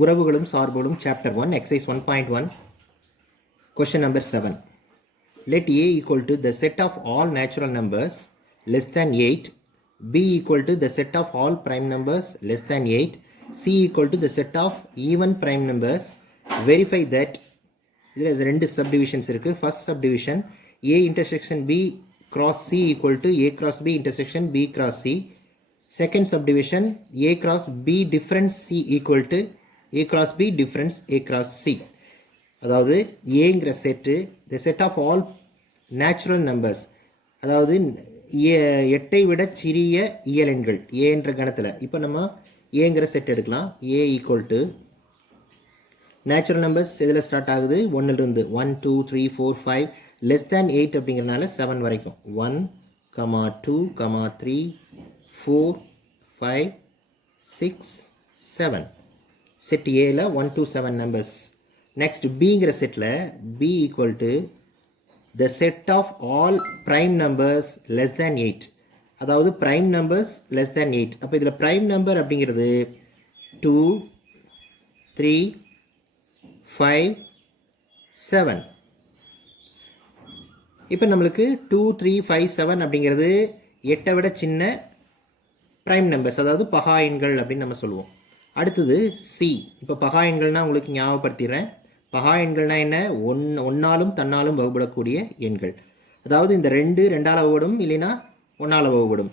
உறவுகளும் சார்புகளும் chapter 1 exercise 1.1 question number 7. Let a equal to the set of all natural numbers less than 8, b equal to the set of all prime numbers less than 8, c equal to the set of even prime numbers. Verify that there is ரெண்டு subdivisions இருக்கு. First subdivision a intersection b cross c equal to a cross b intersection b cross c. Second subdivision a cross b difference c equal to a cross b difference a cross c. அதாவது ஏங்கிற set the set of all natural numbers, அதாவது எட்டை விட சிறிய இயலெண்கள் a என்ற கணத்தில். இப்போ நம்ம ஏங்கிற செட் எடுக்கலாம். a equal to natural numbers இதில் ஸ்டார்ட் ஆகுது 1லிருந்து 1 2 3 4 5 லெஸ் தேன் 8 அப்படிங்கிறனால 7 வரைக்கும் 1 2 3 4 5 6 7 செட் ஏல 1 to 7 நம்பர்ஸ். நெக்ஸ்ட் பிங்கிற செட்டில் b equal to the set of all prime numbers less than 8, அதாவது ப்ரைம் நம்பர்ஸ் லெஸ் தேன் 8. அப்போ இதில் ப்ரைம் நம்பர் அப்படிங்கிறது 2 3 5 7. இப்போ நம்மளுக்கு 2 3 5 7 அப்படிங்கிறது 8 விட சின்ன ப்ரைம் நம்பர்ஸ், அதாவது பகா எண்கள் அப்படின்னு நம்ம சொல்லுவோம். அடுத்தது சி. இப்போ பகா எண்கள்னால் உங்களுக்கு ஞாபகப்படுத்திடுறேன். பகா எண்கள்னால் என்ன? ஒன்னாலும் தன்னாலும் வகுப்படக்கூடிய எண்கள். அதாவது இந்த 2 2ஆல் வகுப்படும், இல்லைன்னா 1ஆல் வகுப்படும்.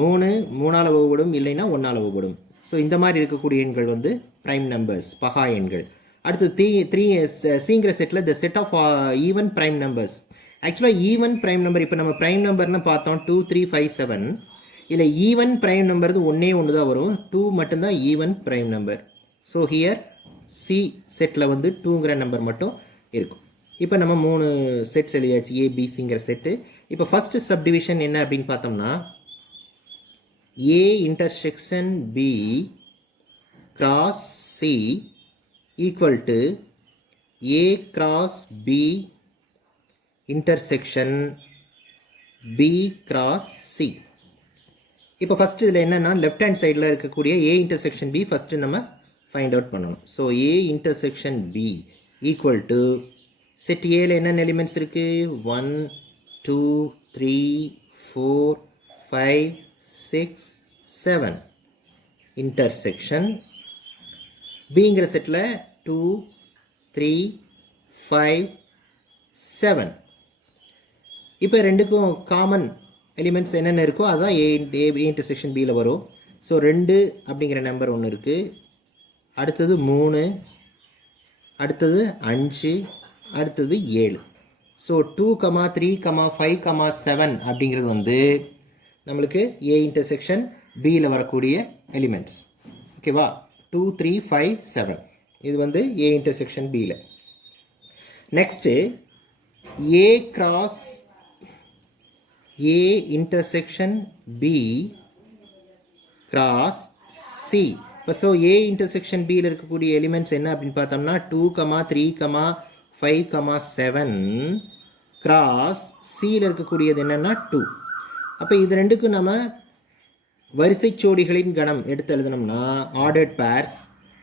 3 3ஆல் வகுப்படும், இல்லைன்னா 1ஆல் வகுப்படும். ஸோ இந்த மாதிரி இருக்கக்கூடிய எண்கள் வந்து ப்ரைம் நம்பர்ஸ், பகா எண்கள். அடுத்து சிங்கிற செட்டில் the set of even prime numbers. ஆக்சுவலாக ஈவன் ப்ரைம் நம்பர், இப்போ நம்ம ப்ரைம் நம்பர்னு பார்த்தோம் 2 3 5 7. இதில் ஈவன் ப்ரைம் நம்பர் ஒன்றே ஒன்று தான் வரும், 2 மட்டும்தான் even prime number. So here C settle வந்து 2ங்கிற நம்பர் மட்டும் இருக்கும். இப்போ நம்ம 3 செட்ஸ் எழுதியாச்சு, ஏபிசிங்கிற செட்டு. இப்போ ஃபஸ்ட்டு சப்டிவிஷன் என்ன அப்படின்னு பார்த்தோம்னா A intersection B cross C equal to a cross b intersection b cross c. இப்போ ஃபஸ்ட்டு இதில் என்னென்னா லெஃப்ட் ஹேண்ட் சைடில் இருக்கக்கூடிய a intersection b ஃபஸ்ட்டு நம்ம ஃபைண்ட் அவுட் பண்ணணும். So a intersection b equal to set ஏல என்னென்ன எலிமெண்ட்ஸ் இருக்குது? 1 2 3 4 5 6 7 இன்டர்செக்ஷன் பிங்கிற செட்டில் 2 3 5 7. இப்போ ரெண்டுக்கும் காமன் எலிமெண்ட்ஸ் என்னென்ன இருக்கோ அதுதான் ஏ இன்டர்செக்ஷன் பியில் வரும். ஸோ 2 அப்படிங்கிற நம்பர் ஒன்று இருக்குது, அடுத்தது 3, அடுத்தது 5, அடுத்தது 7. ஸோ 2 3 5 7 அப்படிங்கிறது வந்து நம்மளுக்கு ஏ இன்டர்செக்ஷன் பியில் வரக்கூடிய எலிமெண்ட்ஸ். ஓகேவா? 2 3 5 7 இது வந்து ஏ இன்டர்செக்ஷன் பியில். Next A cross A intersection B cross C. இப்போ ஸோ ஏ இன்டர்செக்ஷன் பியில் இருக்கக்கூடிய எலிமெண்ட்ஸ் என்ன அப்படின்னு பார்த்தோம்னா 2 3 5 7 கிராஸ் சியில் இருக்கக்கூடியது என்னென்னா 2. அப்போ இது ரெண்டுக்கும் நம்ம வரிசை ஜோடிகளின் கணம் எடுத்து எழுதணும்னா ஆர்டர்ட் பேர்ஸ்.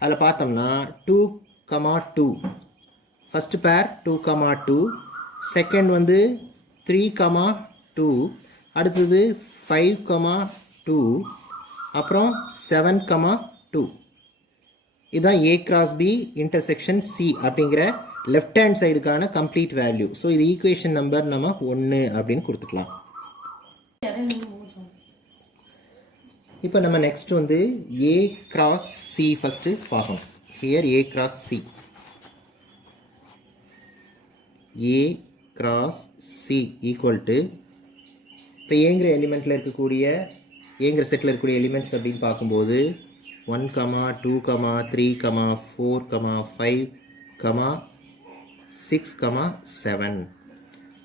அதில் பார்த்தோம்னா 2 2 ஃபஸ்ட்டு பேர் 2 2, செகண்ட் வந்து 3 2, அடுத்தது 5 2, அப்புறம் 7 2. இதுதான் A cross B intersection C அப்படிங்கிற லெஃப்ட் ஹேண்ட் சைடுக்கான கம்ப்ளீட் வேல்யூ. ஸோ இது ஈக்குவேஷன் நம்பர் நம்ம 1 அப்படின்னு கொடுத்துக்கலாம். இப்போ நம்ம நெக்ஸ்ட் வந்து ஏ கிராஸ் சி ஃபஸ்ட்டு பார்க்கணும். Here A cross C, A cross C equal to இப்போ ஏங்கிற எலிமெண்ட்டில் இருக்கக்கூடிய ஏங்கிற செட்டில் இருக்கக்கூடிய எலிமெண்ட்ஸ் அப்படின்னு பார்க்கும்போது 1 2 3 4 5 6 7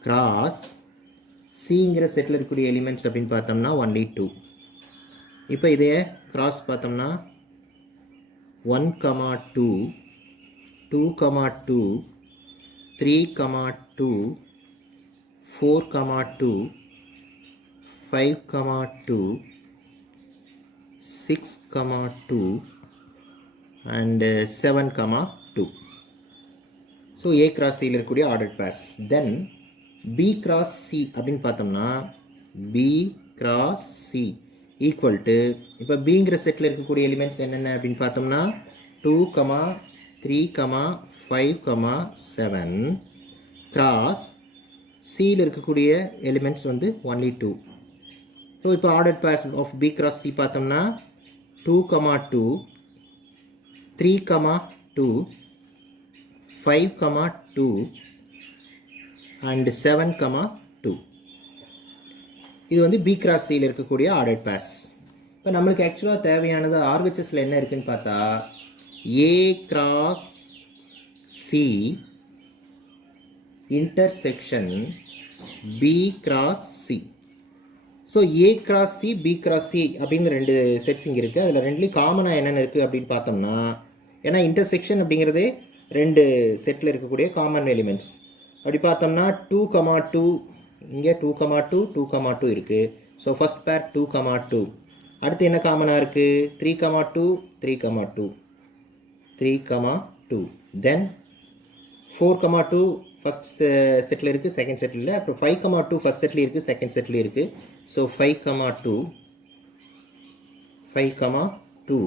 கிராஸ் சிங்கிற செட்டில் இருக்கக்கூடிய எலிமெண்ட்ஸ் அப்படின்னு பார்த்தோம்னா ஒன்லி 2. இப்போ இதையே கிராஸ் பார்த்தோம்னா 1 2 2 2 3 2 4 2 5 2 6, 2 and 7, 2. So A cross C இருக்கக்கூடிய ordered pairs. Then B cross C அப்படின்னு பார்த்தோம்னா B cross C equal to இப்போ Bங்கிற செட்டில் இருக்கக்கூடிய எலிமெண்ட்ஸ் என்னென்ன அப்படின்னு பார்த்தோம்னா 2, 3, 5, 7 cross Cயில் இருக்கக்கூடிய எலிமெண்ட்ஸ் வந்து only 2. ஸோ இப்போ ordered pairs of B cross C பார்த்தோம்னா 2, 2, 3, 2, 5, 2 and 7, 2. இது வந்து B cross Cயில் இருக்கக்கூடிய ordered pairs. இப்போ நம்மளுக்கு ஆக்சுவலாக தேவையானது RHSல என்ன இருக்குன்னு பார்த்தா A cross C intersection B cross C. So A cross C, B cross C அப்படிங்கிற ரெண்டு செட்ஸ் இங்கே இருக்குது. அதில் ரெண்டுலேயும் காமனாக என்னென்ன இருக்குது அப்படின்னு பார்த்தோம்னா ஏன்னா இன்டர்செக்ஷன் அப்படிங்கிறதே ரெண்டு செட்டில் இருக்கக்கூடிய காமன் எலிமெண்ட்ஸ். அப்படி பார்த்தோம்னா 2, 2 இங்கே 2, 2, 2, 2 இருக்குது. ஸோ ஃபஸ்ட் பேர் 2, 2. அடுத்து என்ன காமனாக இருக்குது 3, 2, 3, 2, 3, 2. தென் 4, 2 ஃபஸ்ட் செட்டில் இருக்குது, செகண்ட் செட்டில். அப்புறம் 5, 2 ஃபஸ்ட் செட்டில் இருக்குது, செகண்ட் செட்டில் இருக்குது. ஸோ 5, 2, 5, 2.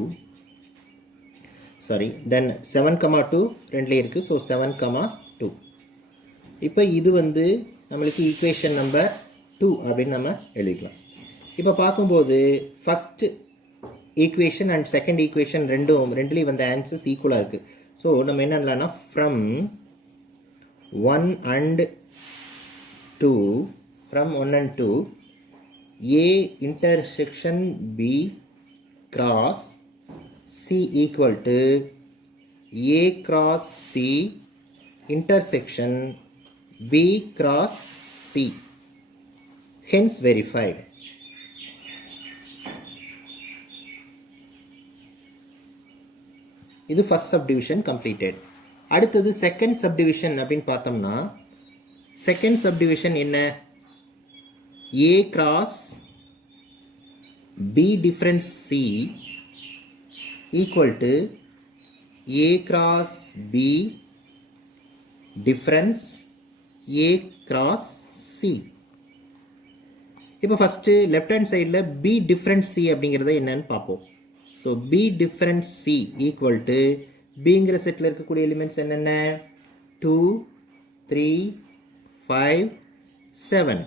சாரி, தென் 7, 2 ரெண்டுலேயும் இருக்குது. ஸோ 7, 2. இப்போ இது வந்து நம்மளுக்கு ஈக்குவேஷன் நம்பர் 2 அப்படின்னு நம்ம எழுதிக்கலாம். இப்போ பார்க்கும்போது first equation and second equation ரெண்டுலேயும் வந்து ஆன்சர்ஸ் ஈக்குவலாக இருக்குது. ஸோ நம்ம என்னன்னா from 1 and 2 A intersection B cross C equal to A cross C intersection B cross C. Hence verified. இது ஃபர்ஸ்ட் சப்டிவிஷன் கம்ப்ளீட்டட். அடுத்தது செகண்ட் சப்டிவிஷன் அப்படின்னு பார்த்தோம்னா செகண்ட் சப்டிவிஷன் என்ன A cross B difference C equal to A cross B difference A cross C. இப்போ first left hand சைடில் B difference C அப்படிங்கிறத என்னன்னு பார்ப்போம். So B difference C equal to Bங்கிற செட்டில் இருக்கக்கூடிய எலிமெண்ட்ஸ் என்னென்ன 2, 3, 5, 7.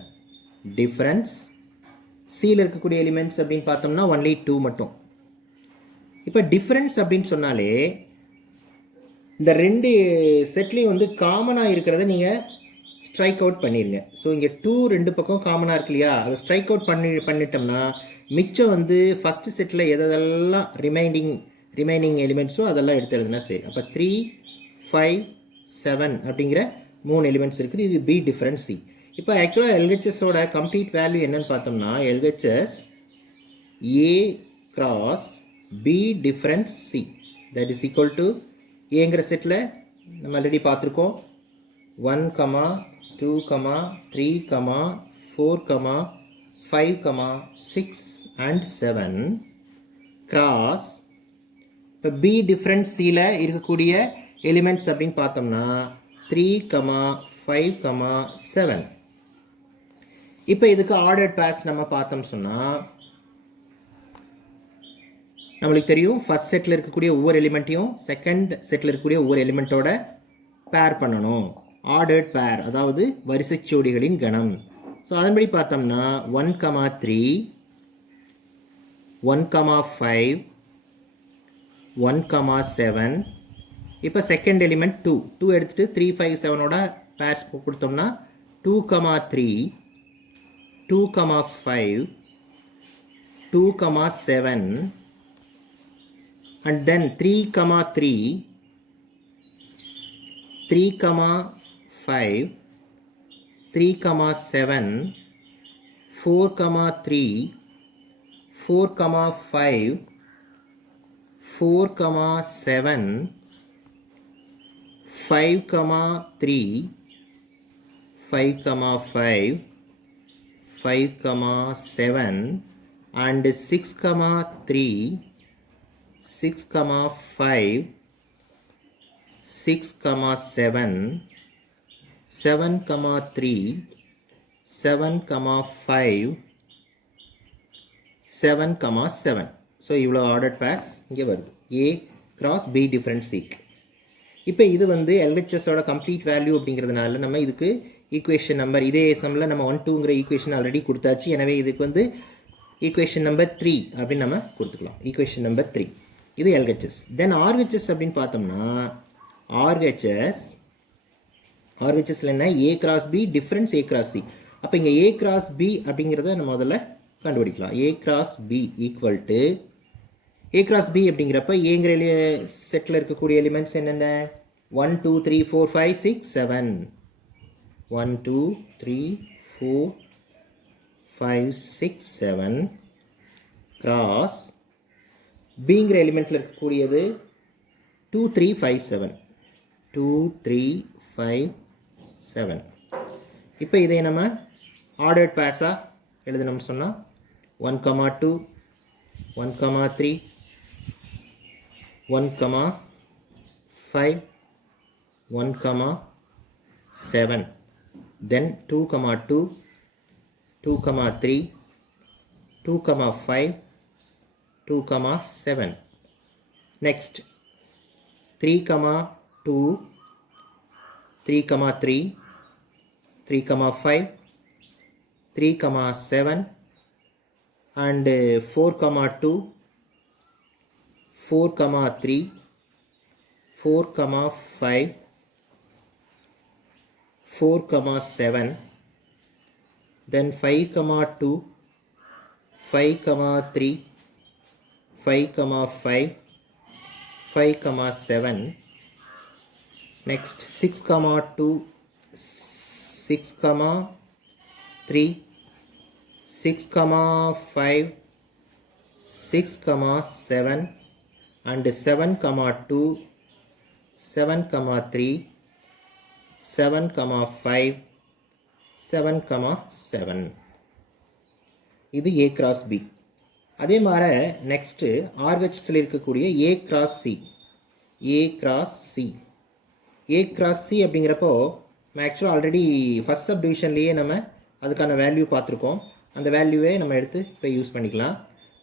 டிஃப்ரென்ஸ் Cயில் இருக்கக்கூடிய எலிமெண்ட்ஸ் அப்படின்னு பார்த்தோம்னா ஒன்லி 2 மட்டும். இப்போ டிஃப்ரென்ஸ் அப்படின்னு சொன்னாலே இந்த ரெண்டு செட்லேயும் வந்து காமனாக இருக்கிறத நீங்கள் ஸ்ட்ரைக் அவுட் பண்ணிடுங்க. ஸோ இங்கே 2 ரெண்டு பக்கம் காமனாக இருக்கு இல்லையா, அதை ஸ்ட்ரைக் அவுட் பண்ணிட்டோம்னா மிச்சம் வந்து ஃபஸ்ட்டு செட்டில் எதெல்லாம் ரிமைனிங் எலிமெண்ட்ஸோ அதெல்லாம் எடுத்து எழுதுனா சரி. அப்போ 3, 5, 7 அப்படிங்கிற 3 எலிமெண்ட்ஸ் இருக்குது. இது B டிஃப்ரென்ஸ் C. இப்போ ஆக்சுவலாக எல்ஹெச்எஸோட கம்ப்ளீட் வேல்யூ என்னன்னு பார்த்தோம்னா LHS A cross B difference C that is equal to ஏங்கிற செட்டில் நம்ம ஆல்ரெடி பார்த்துருக்கோம் 1, 2, 3, 4, 5, 6 and 7 cross இப்போ B difference Cயில் இருக்கக்கூடிய எலிமெண்ட்ஸ் அப்படின்னு பார்த்தோம்னா 3, 5, 7. இப்போ இதுக்கு ஆர்டர்ட் பேர்ஸ் நம்ம பார்த்தோம் சொன்னால் நம்மளுக்கு தெரியும் ஃபர்ஸ்ட் செட்டில் இருக்கக்கூடிய ஒவ்வொரு எலிமெண்ட்டையும் செகண்ட் செட்டில் இருக்கக்கூடிய ஒவ்வொரு எலிமெண்ட்டோட பேர் பண்ணணும். ஆர்டர்ட் பேர் அதாவது வரிசை ஜோடிகளின் கணம். ஸோ அதன்படி பார்த்தோம்னா 1, 3, 1, 5, 1, 7. இப்போ செகண்ட் எலிமெண்ட் 2 எடுத்துகிட்டு 3, 5, 7ஓட பேர்ஸ் கொடுத்தோம்னா 2, 3, 2, 5, 2, 7 and then 3, 3, 3, 5, 3, 7, 4, 3, 4, 5, 4, 7, 5, 3, 5, 5, 5, 7 and 6, 3, 6 comma 5, 6 comma 7, 7 comma 3, 7 comma 5, 7 comma 7. So இவ்வளோ ஆர்டர் பேஸ் இங்கே வருது ஏ கிராஸ் பி டிஃப்ரெண்ட் சீக். இப்போ இது வந்து எல்ஹெச்எஸோட கம்ப்ளீட் வேல்யூ அப்படிங்கிறதுனால நம்ம இதுக்கு ஈக்குவேஷன் நம்பர் இதே சம்மில் நம்ம 1 2ங்கிற ஈக்குவேஷன் ஆல்ரெடி கொடுத்தாச்சு. எனவே இதுக்கு வந்து ஈக்குவேஷன் நம்பர் 3 அப்படின்னு நம்ம கொடுத்துக்கலாம். ஈக்குவேஷன் நம்பர் 3 இது எல்ஹெச்எஸ். தென் ஆர்ஹெச்எஸ் அப்படின்னு பார்த்தோம்னா ஆர்ஹெச்எஸ்ல என்ன A cross B difference A cross C. அப்போ இங்கே ஏ கிராஸ் பி அப்படிங்கிறத நம்ம முதல்ல கண்டுபிடிக்கலாம். A cross B equal to A cross B அப்படிங்கிறப்ப ஏங்கிற செட்டில் இருக்கக்கூடிய எலிமெண்ட்ஸ் என்னென்ன 1 2 3 4 5 6 7 1 2 3 4 5 6 7 கிராஸ் பிங்கிற எலிமெண்ட்டில் இருக்கக்கூடியது 2 3 5 7 2 3 5 7. இப்போ இதை நம்ம ஆர்டர்ட் பேஸாக எழுதணும்னு சொன்னால் 1 comma 2 1 comma 3 1 comma 5 1 comma 7, then 2 comma 2 2 comma 3 2 comma 5 2 comma 7. Next 3 comma 2 3 comma 3 3 comma 5 3 comma 7 and 4 comma 2 4 comma 3 4 comma 5 4 comma 7, then 5 comma 2 5 comma 3 5 comma 5 5 comma 7. Next 6 comma 2 6 comma 3 6 comma 5 6 comma 7 and 7 comma 2 7 comma 3 7 comma 5 7 comma 7. இது A cross B. அதே மாதிரி next ஆர்ஹெச்எஸ்ல இருக்கக்கூடிய A cross C. A cross C. A cross C அப்படிங்கிறப்போ ஆக்சுவலாக already first sub டிவிஷன்லேயே நம்ம அதுக்கான value பார்த்துருக்கோம். அந்த வேல்யூவே நம்ம எடுத்து இப்போ யூஸ் பண்ணிக்கலாம்.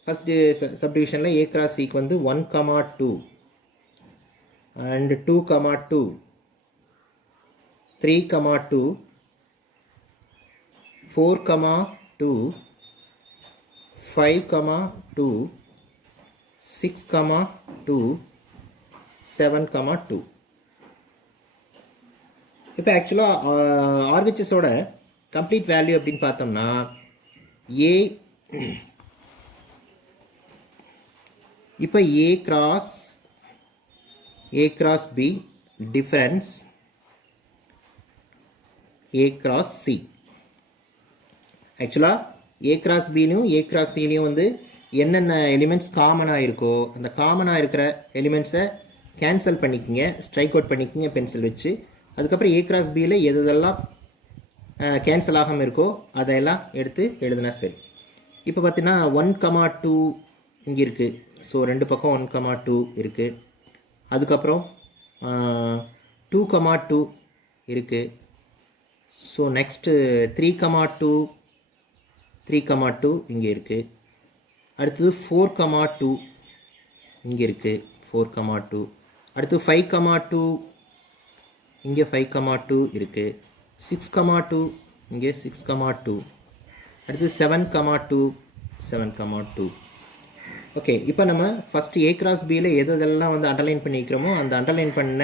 ஃபஸ்ட்டு சப் டிவிஷனில் A cross Cக்கு வந்து 1 comma 2 and 2 comma 2 3 comma 2 4 comma 2 5 comma 2 6 comma 2 7 comma 2. இப்போ ஆக்சுவலாக ஆர்ஹெச்எஸோட கம்ப்ளீட் வேல்யூ அப்படின்னு பார்த்தோம்னா ஏ இப்போ A cross B difference A cross C. ஆக்சுவலாக ஏ கிராஸ் பிலையும் ஏ கிராஸ் சிலையும் வந்து என்னென்ன எலிமெண்ட்ஸ் காமனாக இருக்கோ அந்த காமனாக இருக்கிற எலிமெண்ட்ஸை கேன்சல் பண்ணிக்கோங்க, ஸ்ட்ரைக் அவுட் பண்ணிக்கோங்க பென்சில் வச்சு. அதுக்கப்புறம் ஏ கிராஸ் பியில் எதெல்லாம் கேன்சல் ஆகாமல் இருக்கோ அதையெல்லாம் எடுத்து எழுதுனா சரி. இப்போ பார்த்தீங்கன்னா 1 comma 2 இங்கே இருக்குது. ஸோ ரெண்டு பக்கம் 1 comma 2 இருக்குது. அதுக்கப்புறம் 2 comma 2 இருக்குது. ஸோ நெக்ஸ்ட்டு 3 comma 2 3 comma 2 இங்கே இருக்குது. அடுத்தது 4 comma 2 இங்கே இருக்குது. 4 comma 2. அடுத்து 5 comma 2 இங்கே 5 comma 2 இருக்குது. 6 comma 2 இங்கே 6 comma 2. அடுத்து 7 comma 2 7 comma 2. ஓகே, இப்போ நம்ம ஃபஸ்ட்டு ஏ கிராஸ் பியில் எதெல்லாம் வந்து அண்டர்லைன் பண்ணிக்கிறோமோ அந்த அண்டர்லைன் பண்ண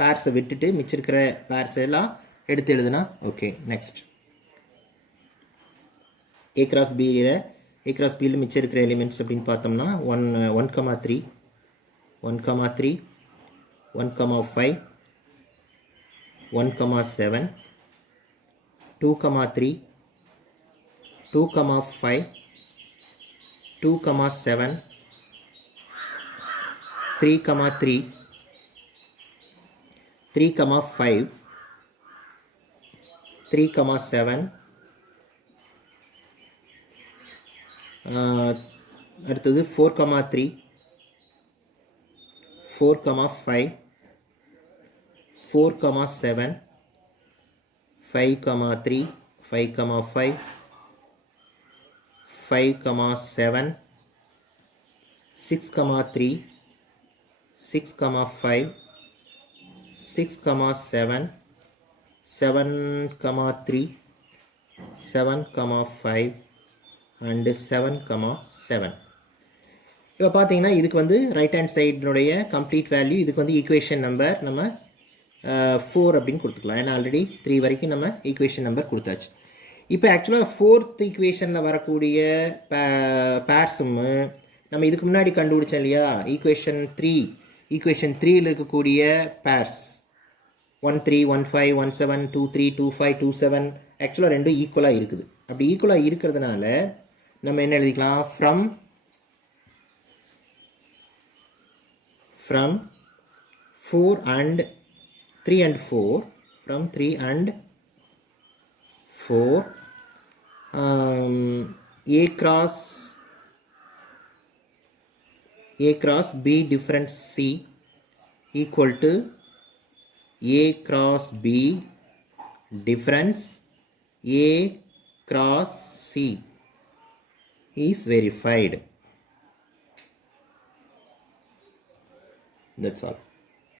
பேர்ஸை விட்டுட்டு மிச்சிருக்கிற பேர்ஸ் எல்லாம் எடுத்து எழுதுனா ஓகே. நெக்ஸ்ட் ஏ கிராஸ் பியில் மிச்சம் இருக்கிற எலிமெண்ட்ஸ் அப்படின்னு பார்த்தோம்னா 1 comma 3 1 comma 3 1 comma 5 1 comma 7 2 comma 3 2 comma 5 2 comma 7 3 comma 3 3 comma 5 3 comma 7 அடுத்தது 4 comma 3 4, 5, 4, 7, 5, 3, 5, 5, 5, 7, 6, 3, 6, 5, 6, 7, 7, 3, 7, 5 and 7, 7. இப்போ பார்த்தீங்கன்னா இதுக்கு வந்து ரைட் ஹேண்ட் சைடினுடைய கம்ப்ளீட் வேல்யூ, இதுக்கு வந்து ஈக்குவேஷன் நம்பர் நம்ம 4 அப்படின்னு கொடுத்துக்கலாம். ஏன்னா ஆல்ரெடி 3 வரைக்கும் நம்ம ஈக்குவேஷன் நம்பர் கொடுத்தாச்சு. இப்போ ஆக்சுவலாக ஃபோர்த் ஈக்குவேஷனில் வரக்கூடிய பேர்ஸும் நம்ம இதுக்கு முன்னாடி கண்டுபிடிச்சோம் இல்லையா, ஈக்குவேஷன் 3யில் இருக்கக்கூடிய பேர்ஸ் 1, 3, 1, 5, 1, 7, 2, 3, 2, 5, 2, 7 ஆக்சுவலாக ரெண்டும் ஈக்குவலாக இருக்குது. அப்படி ஈக்குவலாக இருக்கிறதுனால நம்ம என்ன எழுதிக்கலாம், from 4 and 3 and 4, from 3 and 4, A cross B difference C equal to A cross B difference A cross C is verified. That's all.